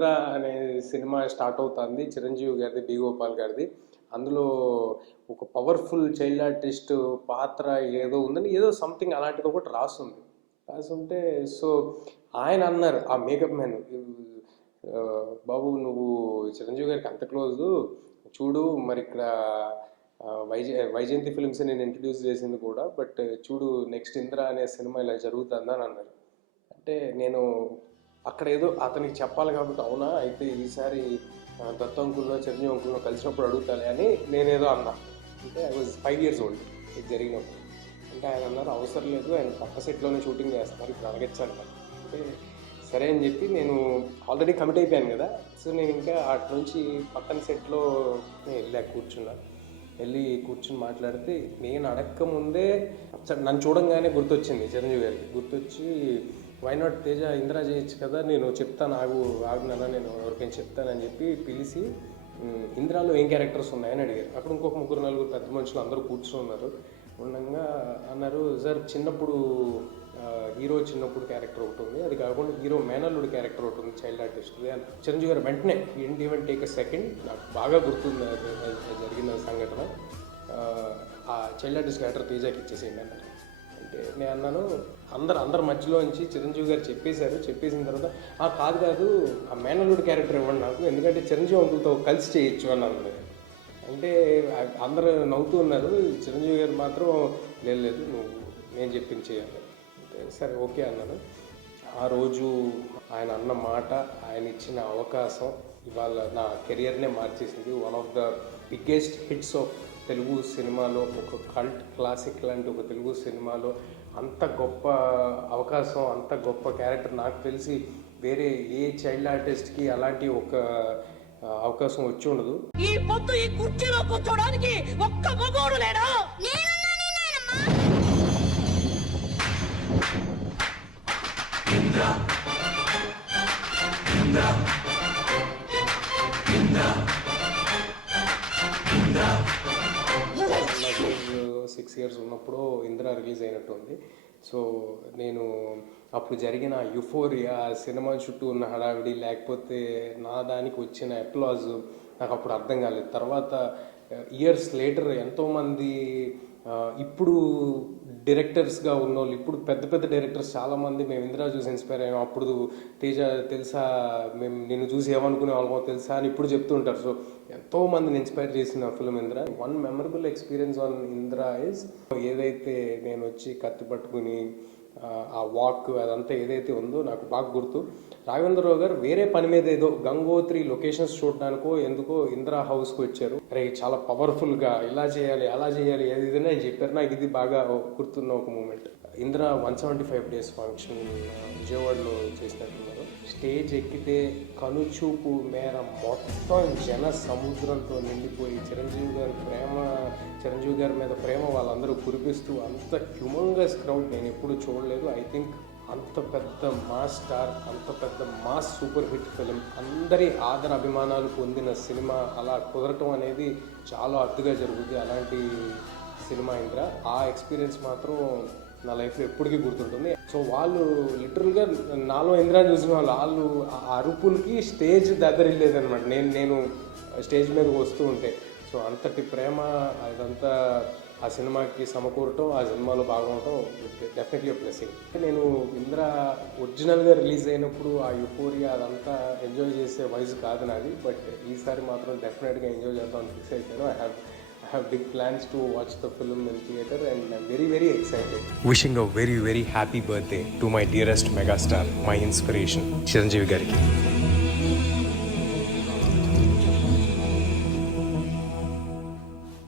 ఇంద్ర అనే cinema start అవుతుంది, చిరంజీవి గారిది, బి గోపాల్ గారిది. అందులో ఒక పవర్ఫుల్ చైల్డ్ ఆర్టిస్ట్ పాత్ర ఏదో ఉందని, ఏదో సంథింగ్ అలాంటిది ఒకటి రాసుంటే సో ఆయన అన్నారు, ఆ మేకప్ మ్యాన్, బాబు నువ్వు చిరంజీవి గారికి అంత క్లోజు, చూడు మరి ఇక్కడ వైజయంతి ఫిల్మ్స్ నేను ఇంట్రడ్యూస్ చేసింది కూడా, బట్ చూడు నెక్స్ట్ ఇంద్ర అనే సినిమా ఇలా జరుగుతుందని అన్నారు. అంటే నేను అక్కడ ఏదో అతనికి చెప్పాలి కాబట్టి, అవునా అయితే ఈసారి దత్త అంకుల్లో చిరంజీవి అంకుల్లో కలిసినప్పుడు అడుగుతానే అని నేనేదో అన్నా. అంటే ఐ వాజ్ 5 years old ఇది జరిగినప్పుడు. అంటే ఆయన అన్నారు అవసరం లేదు, ఆయన పక్క సెట్లోనే షూటింగ్ చేస్తున్నారు, ఇప్పుడు అడగచ్చాను. అంటే సరే అని చెప్పి నేను ఆల్రెడీ కమిట్ అయిపోయాను కదా, సో నేను ఇంకా అటు నుంచి పక్కన సెట్లో వెళ్ళి కూర్చుని మాట్లాడితే, నేను అడక్క ముందే నన్ను చూడంగానే గుర్తొచ్చింది చిరంజీవి గారికి. గుర్తొచ్చి వై నాట్ తేజ ఇంద్ర చేయొచ్చు కదా, నేను చెప్తాను ఆగునా, నేను ఎవరికైనా చెప్తానని చెప్పి పిలిచి ఇంద్రాలో ఏం క్యారెక్టర్స్ ఉన్నాయని అడిగారు. అక్కడ ఇంకొక 3-4 పెద్ద మనుషులు అందరూ కూర్చొని ఉండగా అన్నారు, సార్ చిన్నప్పుడు హీరో చిన్నప్పుడు క్యారెక్టర్ ఒకటి ఉంది, అది కాకుండా హీరో మేనల్లుడి క్యారెక్టర్ ఒకటి ఉంది చైల్డ్ ఆర్టిస్ట్ది అని. చిరంజీవి గారు వెంటనే ఏంటి ఈవెన్ టేక్ ఎ సెకండ్, నాకు బాగా గుర్తుంది జరిగిన సంఘటన, ఆ చైల్డ్ ఆర్టిస్ట్ క్యారెక్టర్ తేజాకి ఇచ్చేసేయండి అన్నారు. అంటే నేను అన్నాను, అందరి మధ్యలోంచి చిరంజీవి గారు చెప్పేసిన తర్వాత కాదు ఆ మేనల్లుడి క్యారెక్టర్ ఇవ్వండి నాకు, ఎందుకంటే చిరంజీవి అంకుల్తో కలిసి చేయొచ్చు అన్నారు. అంటే అందరూ నవ్వుతూ ఉన్నారు, చిరంజీవి గారు మాత్రం లేదు నువ్వు నేను చెప్పింది చేయాలి. సరే ఓకే అన్నాను. ఆ రోజు ఆయన అన్న మాట, ఆయన ఇచ్చిన అవకాశం ఇవాళ నా కెరియర్నే మార్చేసింది. One of the biggest hits of Telugu సినిమాలో, ఒక కల్ట్ క్లాసిక్ లాంటి ఒక తెలుగు సినిమాలో అంత గొప్ప అవకాశం, అంత గొప్ప క్యారెక్టర్ నాకు తెలిసి వేరే ఏ చైల్డ్ ఆర్టిస్ట్కి అలాంటి ఒక అవకాశం వచ్చి ఉండదు. ఈ పొద్దు ఈ కుర్చీలో కూర్చోడానికి ఒక్క మగోడు లేడా? నాకు 6 years ఉన్నప్పుడు ఇంద్ర రిలీజ్ అయినట్టు ఉంది. సో నేను అప్పుడు జరిగిన యుఫోరియా, సినిమా చుట్టూ ఉన్న హడావిడి, లేకపోతే నా దానికి వచ్చిన అప్లాజ్ నాకు అప్పుడు అర్థం కాలేదు. తర్వాత ఇయర్స్ లేటర్ ఎంతోమంది ఇప్పుడు డైరెక్టర్స్గా ఉన్నోళ్ళు, ఇప్పుడు పెద్ద డైరెక్టర్స్ చాలామంది మేము ఇంద్ర చూసి ఇన్స్పైర్ అయ్యాం, అప్పుడు తేజ తెలుసా, మేము నిన్ను చూసి ఏమనుకునే వాళ్ళమో తెలుసా అని ఇప్పుడు చెప్తుంటారు. సో ఎంతోమందిని ఇన్స్పైర్ చేసిన film Indra. One memorable experience on Indra is, ఏదైతే నేను వచ్చి కత్తి పట్టుకుని ఆ వాక్ అదంతా ఏదైతే ఉందో నాకు బాగా గుర్తు. రాఘవేంద్రరావు గారు వేరే పని మీద ఏదో గంగోత్రి లొకేషన్స్ చూడడానికో ఎందుకో ఇందిరా హౌస్కి వచ్చారు. అరే చాలా పవర్ఫుల్గా ఇలా చేయాలి అలా చేయాలి ఏదైనా చెప్పారు. నాకు ఇది బాగా గుర్తున్న ఒక మూమెంట్. ఇందిరా 175 days ఫంక్షన్ విజయవాడలో చేసినట్టున్నారు. స్టేజ్ ఎక్కితే కనుచూపు మేర మొత్తం జన సముద్రంతో నిండిపోయి చిరంజీవి గారి మీద ప్రేమ వాళ్ళందరూ కురిపిస్తూ అంత హ్యూమంగస్ క్రౌడ్ నేను ఎప్పుడు చూడలేదు. ఐ థింక్ అంత పెద్ద మాస్ స్టార్, అంత పెద్ద మాస్ సూపర్ హిట్ ఫిలిం, అందరి ఆదర అభిమానాలు పొందిన సినిమా అలా కుదరటం అనేది చాలా అద్దుగా జరుగుతుంది. అలాంటి సినిమా ఇంద్ర. ఆ ఎక్స్పీరియన్స్ మాత్రం నా లైఫ్లో ఎప్పటికీ గుర్తుంటుంది. సో వాళ్ళు లిటరల్గా నాలో ఇంద్రాని చూసిన వాళ్ళు ఆ అరుపులకి స్టేజ్ దగ్గరిల్లేదనమాట. నేను స్టేజ్ మీదకి వస్తూ ఉంటే. సో అంతటి ప్రేమ అదంతా ఆ సినిమాకి సమకూరటం, ఆ సినిమాలో భాగమవటం డెఫినెట్లీ బ్లెస్సింగ్. నేను ఇంద్ర ఒరిజినల్గా రిలీజ్ అయినప్పుడు ఆ యుఫోరియా అదంతా ఎంజాయ్ చేసే వయసు కాదు నాది. బట్ ఈసారి మాత్రం డెఫినెట్గా ఎంజాయ్ చేద్దామని ఫిక్స్ అయిపోయాను. I have big plans to watch the film in theatre and I'm very excited. Wishing a very happy birthday to my dearest megastar, my inspiration, Chiranjeevi Gariki.